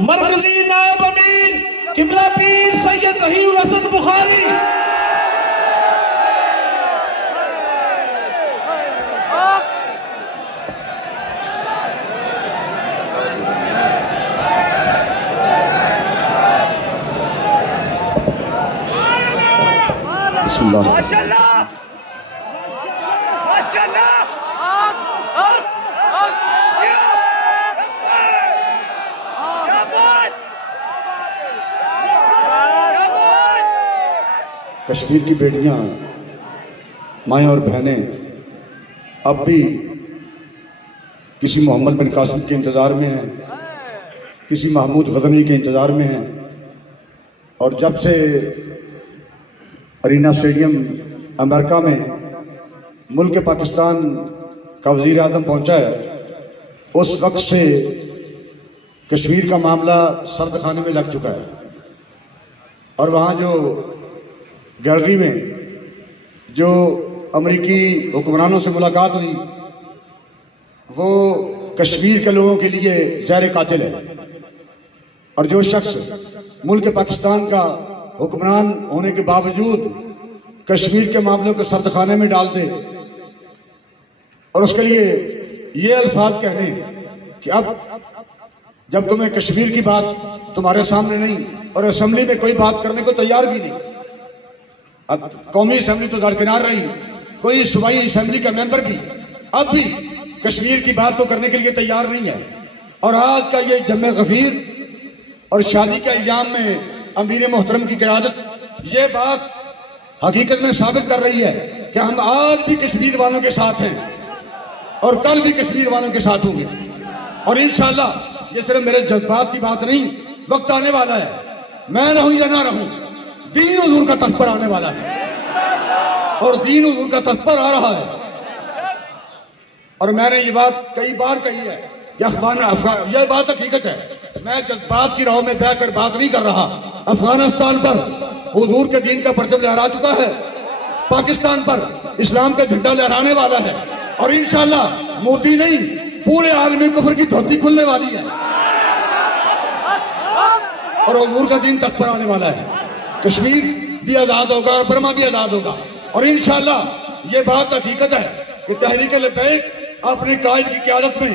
मरकजी नायब अमीर किबला पीर सैयद ज़हीर हसन बुखारी, माशाअल्लाह माशाअल्लाह। कश्मीर की बेटियां, माएँ और बहनें अब भी किसी मोहम्मद बिन कासिम के इंतज़ार में हैं, किसी महमूद गज़नवी के इंतज़ार में हैं। और जब से अरीना स्टेडियम अमेरिका में मुल्क पाकिस्तान का वज़ीर आज़म पहुंचा है, उस वक्त से कश्मीर का मामला सर्द खाने में लग चुका है। और वहाँ जो गैलरी में जो अमेरिकी हुक्मरानों से मुलाकात हुई, वो कश्मीर के लोगों के लिए ज़हर कातिल है। और जो शख्स मुल्क पाकिस्तान का हुक्मरान होने के बावजूद कश्मीर के मामलों को सर्दखाने में डाल दे और उसके लिए ये अल्फाज कहने कि अब जब तुम्हें कश्मीर की बात तुम्हारे सामने नहीं और असेंबली में कोई बात करने को तैयार भी नहीं, अब कौमी असेंबली तो दरकिनार रही, कोई सूबाई असेंबली का मेंबर भी अब भी कश्मीर की बात को करने के लिए तैयार नहीं है। और आज का ये जम्मे गफीर और शादी के अय्याम में अमीर मोहतरम की क़यादत ये बात हकीकत में साबित कर रही है कि हम आज भी कश्मीर वालों के साथ हैं और कल भी कश्मीर वालों के साथ होंगे। और इंशाअल्लाह ये सिर्फ मेरे जज्बात की बात नहीं, वक्त आने वाला है, मैं रहूं या ना रहूं, दीन हुजूर का तख्त पर आने वाला है और दीन हुजूर का तख्त पर आ रहा है। और मैंने ये बात कई बार कही है, यह बात हकीकत है, मैं जज्बात की राह में बहकर बात नहीं कर रहा। अफगानिस्तान पर हुजूर के दीन का परचम लहरा चुका है, पाकिस्तान पर इस्लाम का झंडा लहराने वाला है और इंशाअल्लाह मोदी नहीं पूरे आलमी कुफर की धोती खुलने वाली है और हुजूर का दीन तक पर आने वाला है। कश्मीर भी आजाद होगा और बर्मा भी आजाद होगा। और इंशाअल्लाह ये बात हकीकत है कि तहरीक लब्बैक अपने कायद की क़यादत में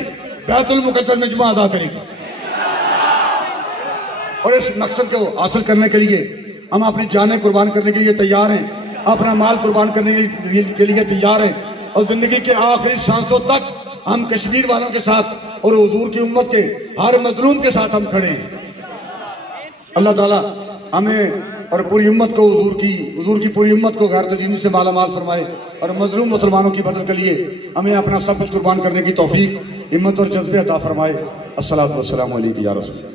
बैतुल मुक़द्दस में जुमा अदा करेगी। और इस मकसद को हासिल करने के लिए हम अपनी जानें कुर्बान करने के लिए तैयार हैं, अपना माल कुर्बान करने के लिए तैयार हैं और जिंदगी के आखिरी सांसों तक हम कश्मीर वालों के साथ और हुजूर की उम्मत के हर मजलूम के साथ हम खड़े हैं। अल्लाह ताला हमें और पूरी उम्मत को हुजूर की पूरी उम्मत को गैरत दीनी से मालामाल फरमाए और मजलूम मुसलमानों की मदद के लिए हमें अपना सब कुछ कुर्बान करने की तौफीक, हिम्मत और जज्बे अता फरमाए। अस्सलातु वस्सलामु अलैका या रसूल।